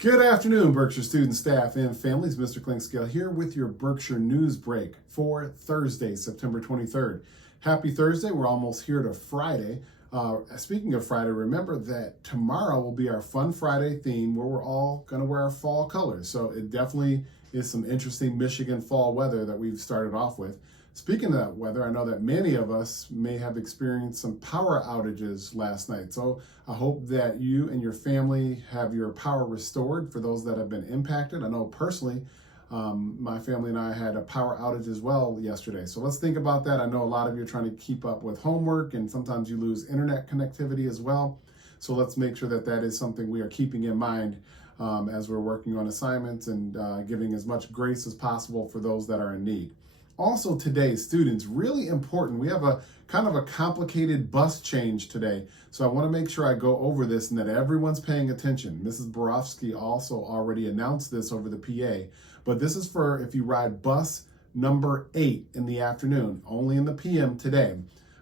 Good afternoon, Berkshire students, staff, and families. Mr. Klingscale here with your Berkshire News Break for Thursday, September 23rd. Happy Thursday. We're almost here to Friday. Speaking of Friday, remember that tomorrow will be our Fun Friday theme where we're all going to wear our fall colors. So it definitely is some interesting Michigan fall weather that we've started off with. Speaking of that weather, I know that many of us may have experienced some power outages last night. So I hope that you and your family have your power restored for those that have been impacted. I know personally, my family and I had a power outage as well yesterday. So let's think about that. I know a lot of you are trying to keep up with homework and sometimes you lose internet connectivity as well. So let's make sure that that is something we are keeping in mind as we're working on assignments and giving as much grace as possible for those that are in need. Also today, students, really important, we have a kind of a complicated bus change today. So I want to make sure I go over this and that everyone's paying attention. Mrs. Borofsky also already announced this over the PA, but this is for if you ride bus number 8 in the afternoon, only in the PM today.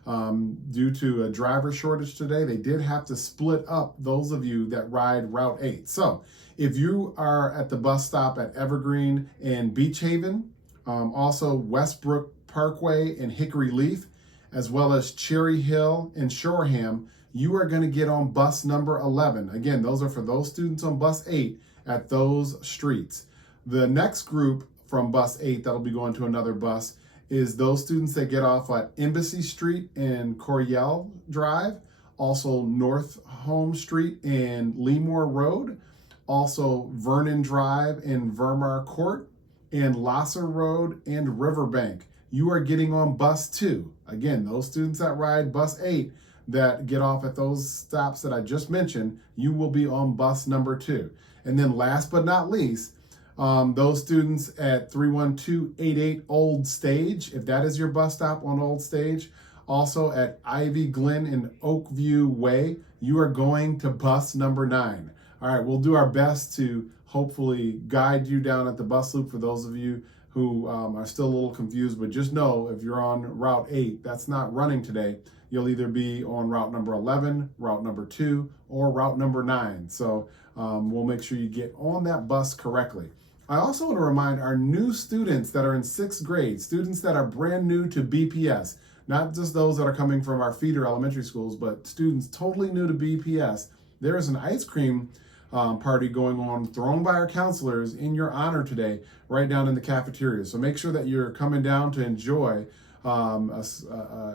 Due to a driver shortage today, they did have to split up those of you that ride Route 8. So if you are at the bus stop at Evergreen and Beach Haven, also Westbrook Parkway and Hickory Leaf, as well as Cherry Hill and Shoreham, you are going to get on bus number 11. Again, those are for those students on bus 8 at those streets. The next group from bus 8 that'll be going to another bus is those students that get off at Embassy Street and Coryell Drive, also North Home Street and Leemore Road, also Vernon Drive and Vermar Court, and Lasser Road and Riverbank. You are getting on bus 2. Again, those students that ride bus 8 that get off at those stops that I just mentioned, you will be on bus number 2. And then last but not least, those students at 31288 Old Stage, if that is your bus stop on Old Stage, also at Ivy Glen and Oakview Way, you are going to bus number 9. All right, we'll do our best to hopefully guide you down at the bus loop for those of you who are still a little confused, but just know if you're on Route 8, that's not running today. You'll either be on route number 11, route number 2, or route number 9. So we'll make sure you get on that bus correctly. I also want to remind our new students that are in 6th grade, students that are brand new to BPS, not just those that are coming from our feeder elementary schools, but students totally new to BPS. There is an ice cream party going on thrown by our counselors in your honor today, right down in the cafeteria. So make sure that you're coming down to enjoy a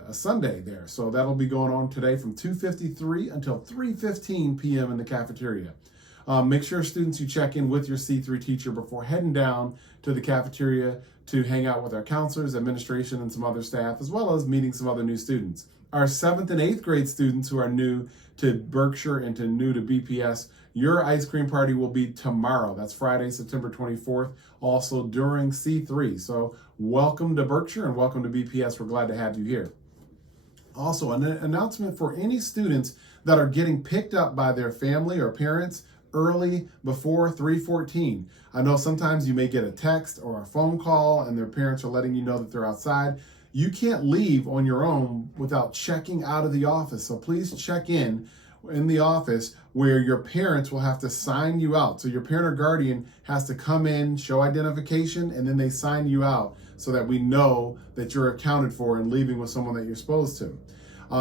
Sunday there. So that'll be going on today from 2:53 until 3:15 p.m. in the cafeteria. Make sure, students, you check in with your C3 teacher before heading down to the cafeteria to hang out with our counselors, administration, and some other staff, as well as meeting some other new students. Our 7th and 8th grade students who are new to Berkshire and new to BPS, your ice cream party will be tomorrow. That's Friday, September 24th, also during C3. So welcome to Berkshire and welcome to BPS. We're glad to have you here. Also, an announcement for any students that are getting picked up by their family or parents early before 3:14. I know sometimes you may get a text or a phone call and their parents are letting you know that they're outside. You can't leave on your own without checking out of the office. So please check in the office where your parents will have to sign you out. So your parent or guardian has to come in, show identification, and then they sign you out so that we know that you're accounted for and leaving with someone that you're supposed to.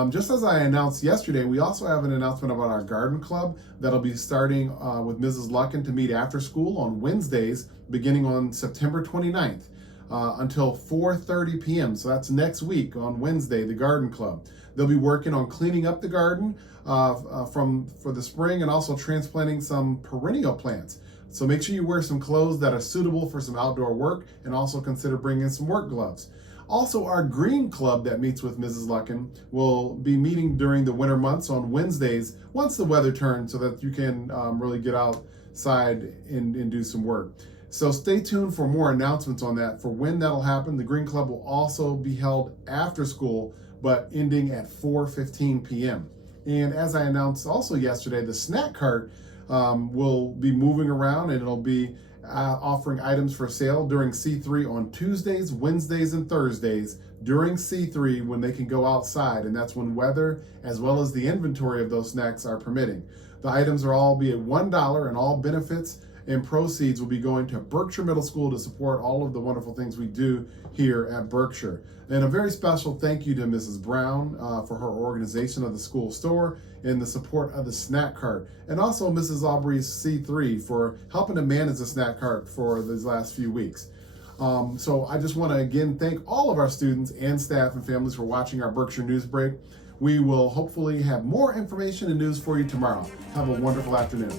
Just as I announced yesterday, we also have an announcement about our garden club that'll be starting with Mrs. Luckin to meet after school on Wednesdays, beginning on September 29th until 4:30 p.m. So that's next week on Wednesday, the garden club. They'll be working on cleaning up the garden for the spring and also transplanting some perennial plants. So make sure you wear some clothes that are suitable for some outdoor work and also consider bringing some work gloves. Also, our green club that meets with Mrs. Luckin will be meeting during the winter months on Wednesdays once the weather turns so that you can really get outside and do some work. So stay tuned for more announcements on that for when that'll happen. The Green Club will also be held after school, but ending at 4:15 p.m. And as I announced also yesterday, the snack cart will be moving around and it'll be offering items for sale during C3 on Tuesdays, Wednesdays, and Thursdays during C3 when they can go outside, and that's when weather as well as the inventory of those snacks are permitting. The items are all be at $1 and all benefits and proceeds will be going to Berkshire Middle School to support all of the wonderful things we do here at Berkshire. And a very special thank you to Mrs. Brown for her organization of the school store and the support of the snack cart, and also Mrs. Aubrey C3 for helping to manage the snack cart for these last few weeks. So I just want to again thank all of our students and staff and families for watching our Berkshire News Break. We will hopefully have more information and news for you tomorrow. Have a wonderful afternoon.